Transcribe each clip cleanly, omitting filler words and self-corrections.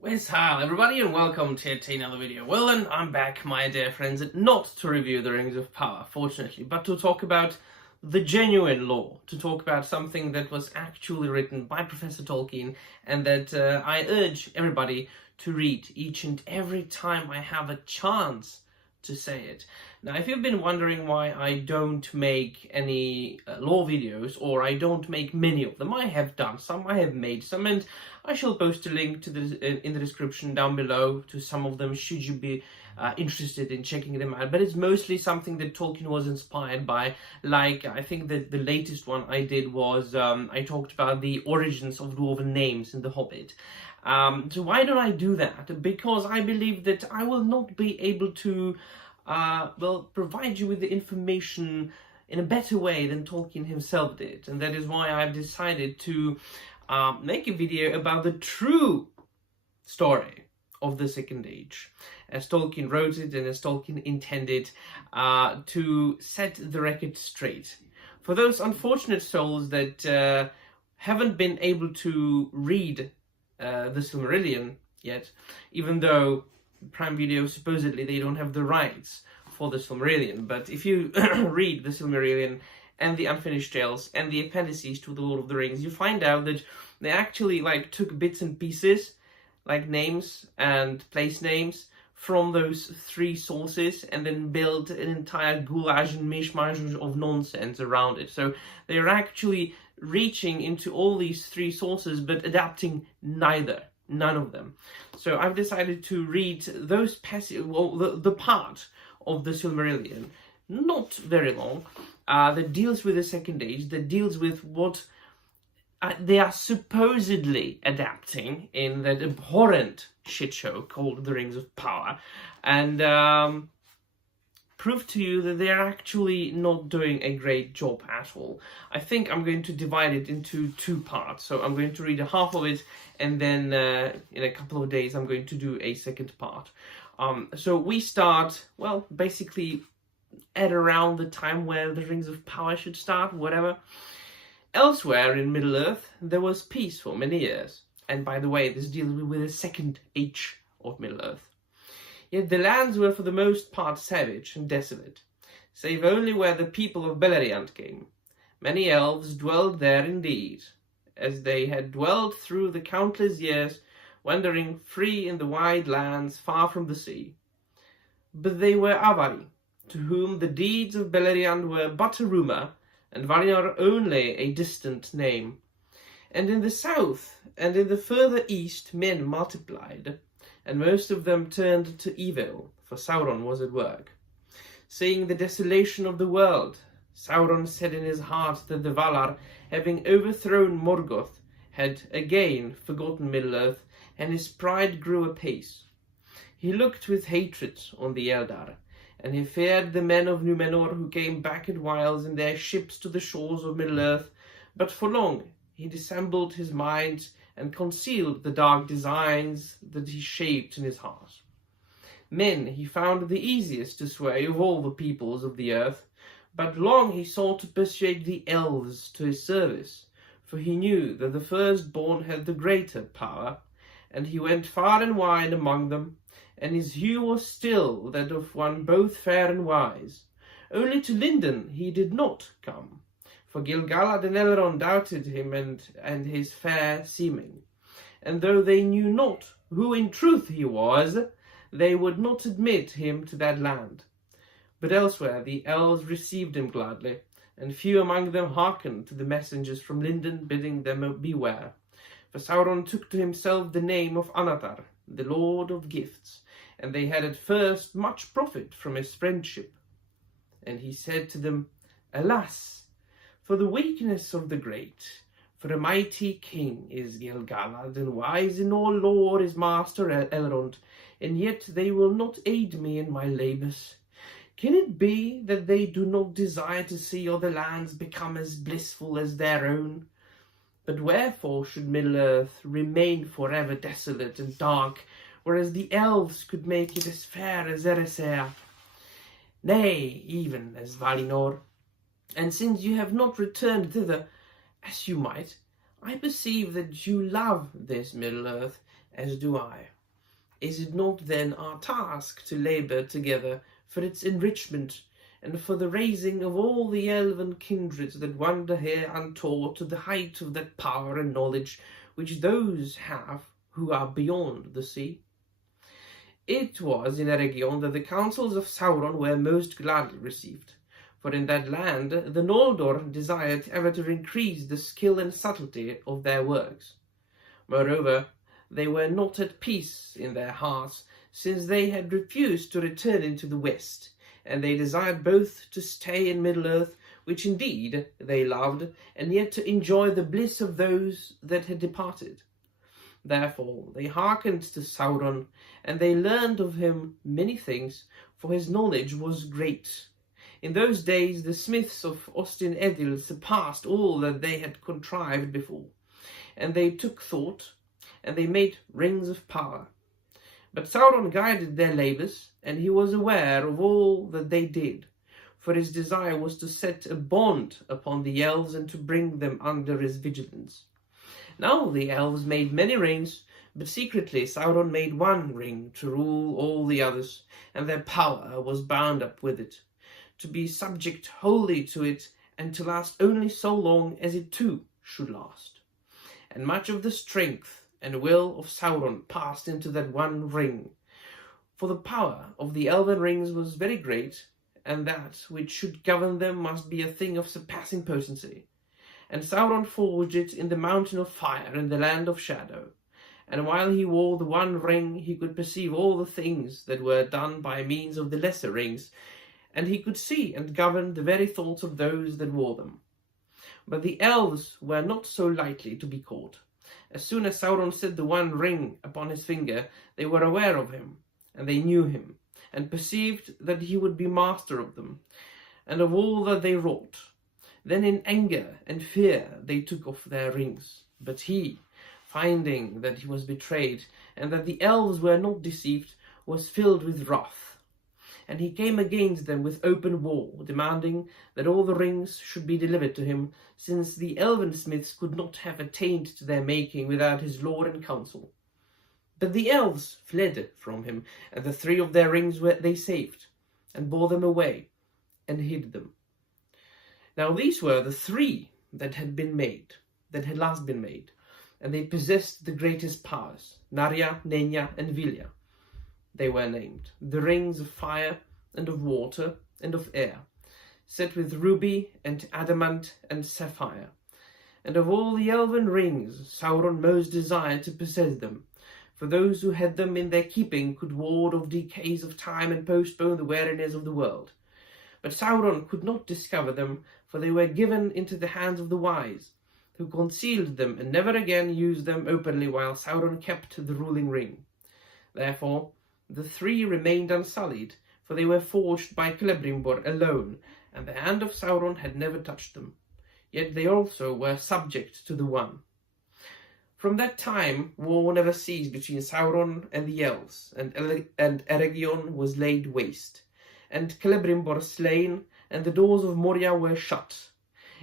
Where's hi everybody and welcome to another video. Well then, I'm back, my dear friends, not to review the Rings of Power, fortunately, but to talk about the genuine lore, to talk about something that was actually written by Professor Tolkien and that I urge everybody to read each and every time I have a chance to say it. Now, if you've been wondering why I don't make any lore videos, or I don't make many of them, I have done some, I have made some, and I shall post a link to in the description down below to some of them, should you be interested in checking them out. But it's mostly something that Tolkien was inspired by. Like, I think that the latest one I did was, I talked about the origins of dwarven names in The Hobbit. So why don't I do that? Because I believe that I will not be able to provide you with the information in a better way than Tolkien himself did. And that is why I've decided to make a video about the true story of the Second Age, as Tolkien wrote it and as Tolkien intended, to set the record straight. For those unfortunate souls that haven't been able to read the Silmarillion yet, even though Prime Video supposedly they don't have the rights for the Silmarillion, but if you read the Silmarillion and the Unfinished Tales and the appendices to the Lord of the Rings, you find out that they actually took bits and pieces, like names and place names, from those three sources and then built an entire goulash and mishmash of nonsense around it. So they're actually reaching into all these three sources but adapting none of them. So I've decided to read those the part of the Silmarillion, not very long, that deals with the Second Age, that deals with what they are supposedly adapting in that abhorrent shitshow called The Rings of Power, and prove to you that they're actually not doing a great job at all. I think I'm going to divide it into two parts. So I'm going to read a half of it, and then in a couple of days I'm going to do a second part. So we start, well, basically at around the time where the Rings of Power should start, whatever. Elsewhere in Middle-earth, there was peace for many years. And by the way, this deals with the Second Age of Middle-earth. Yet the lands were for the most part savage and desolate, save only where the people of Beleriand came. Many elves dwelled there indeed, as they had dwelt through the countless years, wandering free in the wide lands far from the sea. But they were Avari, to whom the deeds of Beleriand were but a rumour, and Valinor only a distant name. And in the south and in the further east men multiplied, and most of them turned to evil, for Sauron was at work. Seeing the desolation of the world, Sauron said in his heart that the Valar, having overthrown Morgoth, had again forgotten Middle-earth, and his pride grew apace. He looked with hatred on the Eldar, and he feared the men of Númenor who came back at whiles in their ships to the shores of Middle-earth, but for long he dissembled his mind and concealed the dark designs that he shaped in his heart. Men he found the easiest to sway of all the peoples of the earth, but long he sought to persuade the elves to his service, for he knew that the firstborn had the greater power, and he went far and wide among them, and his hue was still that of one both fair and wise. Only to Lindon he did not come, for Gil-galad and Elrond doubted him and his fair seeming. And though they knew not who in truth he was, they would not admit him to that land. But elsewhere the elves received him gladly, and few among them hearkened to the messengers from Lindon bidding them beware. For Sauron took to himself the name of Anatar, the Lord of Gifts, and they had at first much profit from his friendship. And he said to them, Alas, for the weakness of the great, for a mighty king is Gil-galad, and wise in all lore is Master Elrond, and yet they will not aid me in my labours. Can it be that they do not desire to see other lands become as blissful as their own? But wherefore should Middle-earth remain forever desolate and dark, whereas the elves could make it as fair as Erisea, nay, even as Valinor? And since you have not returned thither, as you might, I perceive that you love this Middle-earth, as do I. Is it not then our task to labour together for its enrichment, and for the raising of all the elven kindreds that wander here untaught to the height of that power and knowledge which those have who are beyond the sea? It was in Eregion that the counsels of Sauron were most gladly received, for in that land the Noldor desired ever to increase the skill and subtlety of their works. Moreover, they were not at peace in their hearts, since they had refused to return into the West, and they desired both to stay in Middle-earth, which indeed they loved, and yet to enjoy the bliss of those that had departed. Therefore they hearkened to Sauron, and they learned of him many things, for his knowledge was great. In those days the smiths of Ostin Edil surpassed all that they had contrived before, and they took thought, and they made rings of power. But Sauron guided their labours, and he was aware of all that they did, for his desire was to set a bond upon the elves and to bring them under his vigilance. Now the elves made many rings, but secretly Sauron made one ring to rule all the others, and their power was bound up with it, to be subject wholly to it, and to last only so long as it too should last. And much of the strength and will of Sauron passed into that one ring, for the power of the elven rings was very great, and that which should govern them must be a thing of surpassing potency. And Sauron forged it in the mountain of fire in the land of shadow, and while he wore the one ring he could perceive all the things that were done by means of the lesser rings, and he could see and govern the very thoughts of those that wore them. But the elves were not so lightly to be caught. As soon as Sauron set the one ring upon his finger, they were aware of him, and they knew him, and perceived that he would be master of them, and of all that they wrought. Then in anger and fear they took off their rings. But he, finding that he was betrayed, and that the elves were not deceived, was filled with wrath. And he came against them with open war, demanding that all the rings should be delivered to him, since the elven smiths could not have attained to their making without his law and counsel. But the elves fled from him, and the 3 of their rings they saved, and bore them away, and hid them. Now these were the 3 that had last been made, and they possessed the greatest powers, Narya, Nenya, and Vilya. They were named the rings of fire, and of water, and of air, set with ruby, and adamant, and sapphire. And of all the elven rings, Sauron most desired to possess them, for those who had them in their keeping could ward off decays of time and postpone the weariness of the world. But Sauron could not discover them, for they were given into the hands of the wise, who concealed them and never again used them openly while Sauron kept the ruling ring. Therefore the 3 remained unsullied, for they were forged by Celebrimbor alone, and the hand of Sauron had never touched them. Yet they also were subject to the one. From that time war never ceased between Sauron and the elves, and Eregion was laid waste, and Celebrimbor slain, and the doors of Moria were shut.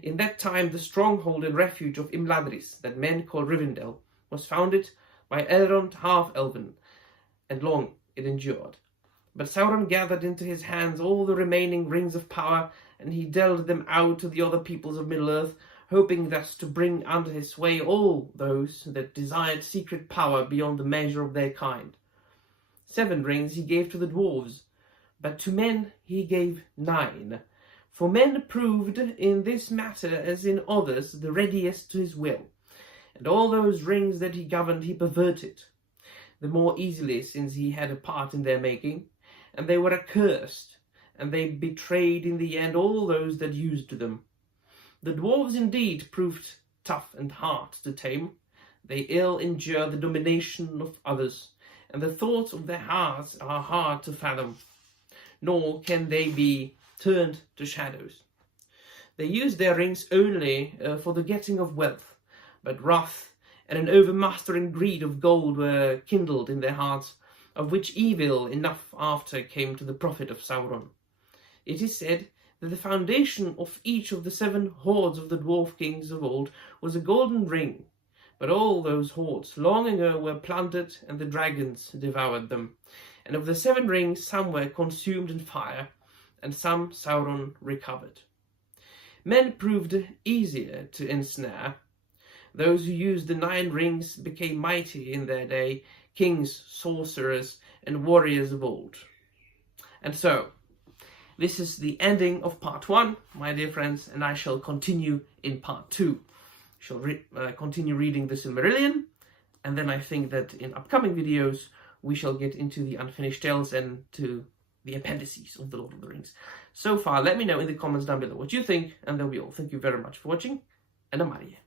In that time the stronghold and refuge of Imladris, that men call Rivendell, was founded by Elrond half-elven, and long it endured. But Sauron gathered into his hands all the remaining rings of power, and he dealt them out to the other peoples of Middle-earth, hoping thus to bring under his sway all those that desired secret power beyond the measure of their kind. 7 rings he gave to the dwarves, but to men he gave 9, for men proved in this matter as in others the readiest to his will, and all those rings that he governed he perverted, the more easily since he had a part in their making, and they were accursed, and they betrayed in the end all those that used them. The dwarves indeed proved tough and hard to tame. They ill endure the domination of others, and the thoughts of their hearts are hard to fathom, nor can they be turned to shadows. They use their rings only for the getting of wealth, but wrath and an overmastering greed of gold were kindled in their hearts, of which evil enough after came to the profit of Sauron. It is said that the foundation of each of the 7 hordes of the dwarf kings of old was a golden ring, But all those hoards long ago were plundered, and the dragons devoured them. And of the 7 rings, some were consumed in fire, and some Sauron recovered. Men proved easier to ensnare. Those who used the 9 rings became mighty in their day, kings, sorcerers, and warriors of old. And so, this is the ending of part 1, my dear friends, and I shall continue in part 2. I shall continue reading the Silmarillion, and then I think that in upcoming videos we shall get into the unfinished tales and to the appendices of the Lord of the Rings. So far, let me know in the comments down below what you think, and that'll be all. Thank you very much for watching, and I'm out of here.